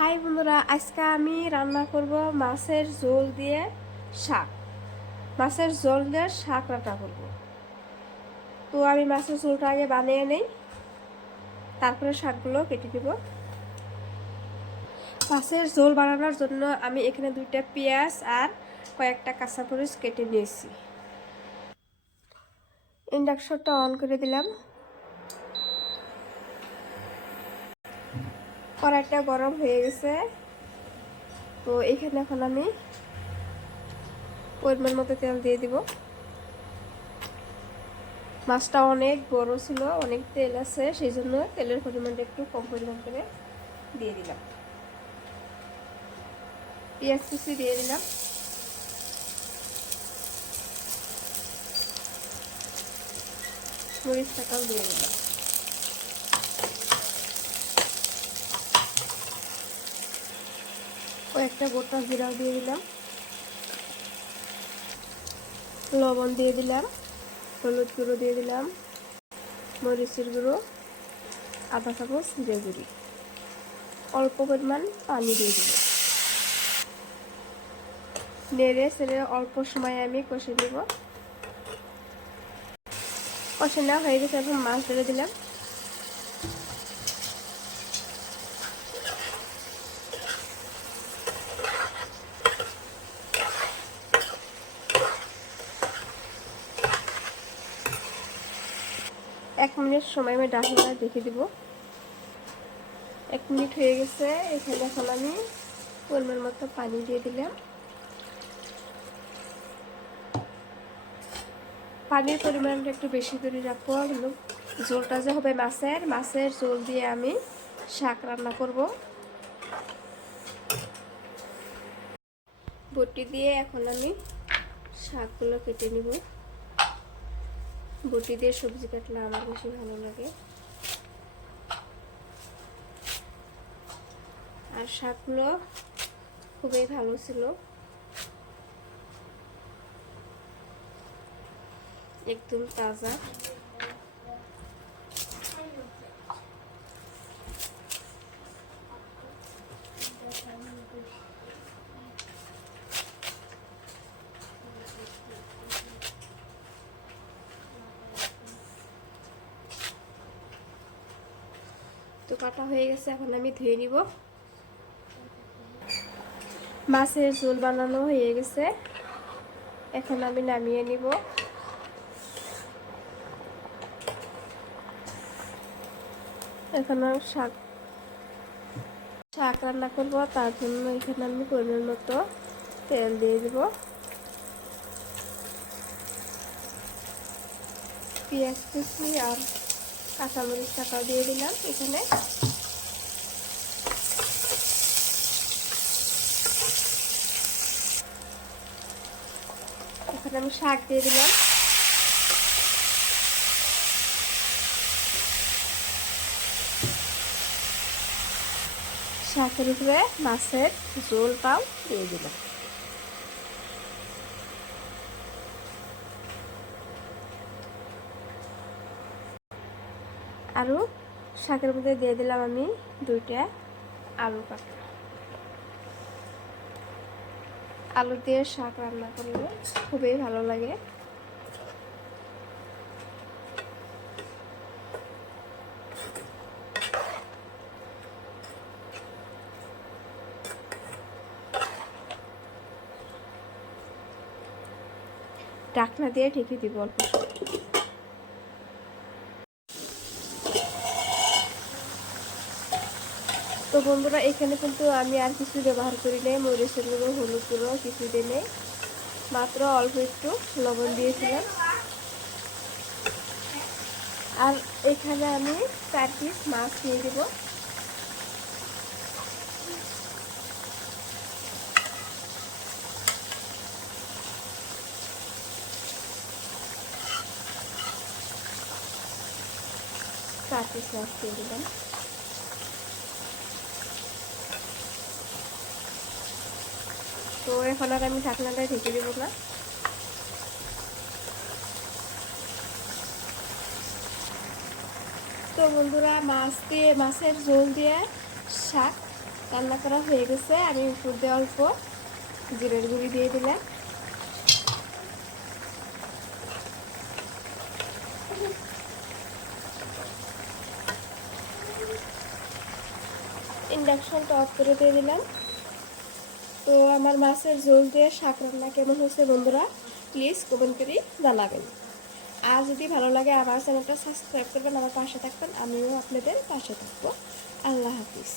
High বন্ধুরা, আজকে আমি রান্না করব মাছের ঝোল দিয়ে শাক। মাছের ঝোল দিয়ে শাক রান্না করব। তো আমি মাছের ঝোলটা আগে বানিয়ে নেই, তারপরে শাকগুলো কেটে দেব। মাছের ঝোল বানানোর জন্য আমি এখানে 2টা পেঁয়াজ আর কয়েকটা কাঁচামরিচ কেটে নিয়েছি। ইন্ডাকশনটা অন করে দিলাম। কড়াইটা গরম হয়ে গেছে, তো এখানে এখন আমি পরিমাণ মতো তেল দিয়ে দিব। মাছটা অনেক বড় ছিল, অনেক তেল আছে, সেই জন্য তেলের পরিমাণটা একটু কম পরিমাণ করে দিয়ে দিলাম। পেঁয়াজ কুচি দিয়ে দিলাম। মরিচটাও দিয়ে দিলাম। কয়েকটা গোটা জিরাও দিয়ে দিলাম। লবণ দিয়ে দিলাম, হলুদ গুঁড়ো দিয়ে দিলাম, মরিচের গুঁড়ো, আধা চামচ জিরে গুঁড়ি, অল্প পরিমাণ পানি দিয়ে দিলাম। নেড়ে ছেড়ে অল্প সময় আমি কষে দেব। কষে নেওয়া হয়ে গেছে, এখন মাছ ঢেলে দিলাম। এক মিনিট সময় আমি ঢাকনা রেখে দিব। 1 মিনিট হয়ে গেছে, এখানে এখন আমি পরিমাণ মতো পানি দিয়ে দিলাম। পানির পরিমাণটা একটু বেশি করে রাখবো, কিন্তু ঝোলটা যে হবে মাছের ঝোল দিয়ে আমি শাক রান্না করব। বটি দিয়ে এখন আমি শাকগুলো কেটে নিব। বটি দিয়ে সবজি কাটলে আমার বেশি ভালো লাগে। আর শাকগুলো খুবই ভালো ছিল, একদম তাজা। তো কাটা হয়ে গেছে, এখন আমি ধুয়ে নিব। মাছের ঝোল বানানো হয়ে গেছে, এখন আমি নামিয়ে নিব। এখন শাক রান্না করব, তার জন্য এখানে আমি পরিমাণ মতো তেল দিয়ে দিব। পেঁয়াজ কুচি আর কাঁচামরিচ কাটাও দিয়ে দিলাম। এখানে আমি শাক দিয়ে দিলাম। শাকের উপরে মাছের ঝোলটাও দিয়ে দিলাম। আরও শাকের মধ্যে দিয়ে দিলাম আমি 2টা আলু কাটা। আলু দিয়ে শাক রান্না করলে খুবই ভালো লাগে। ঢাকনা দিয়ে ঢেকে দিব অল্প সময়। তো বন্ধুরা, এখানে কিন্তু আমি আর কিছু ব্যবহার করি নাই, মরিচের গুঁড়ো, হলুদ গুঁড়ো কিছু দিই নেই, মাত্র অল্প একটু লবণ দিয়েছিলাম। আর এখানে আমি 4 পিস মাছ দিয়ে দেব। মাছ দিয়ে দিলাম। তো এখন আর আমি ঢাকনাটা ঢেকে দেবো না। তো বন্ধুরা, মাছের ঝোল দিয়ে শাক রান্না করা হয়ে গেছে। আমি উপর দিয়ে অল্প জিরের গুঁড়ি দিয়ে দিলাম। ইন্ডাকশনটা অফ করে দিয়ে দিলাম। তো আমার মাছের ঝোল দিয়ে শাক রান্না কেমন হয়েছে বন্ধুরা, প্লিজ কমেন্ট করে জানাবেন। আর যদি ভালো লাগে আমার চ্যানেলটা সাবস্ক্রাইব করবেন, আমার পাশে থাকবেন, আমিও আপনাদের পাশে থাকবো। আল্লাহ হাফিজ।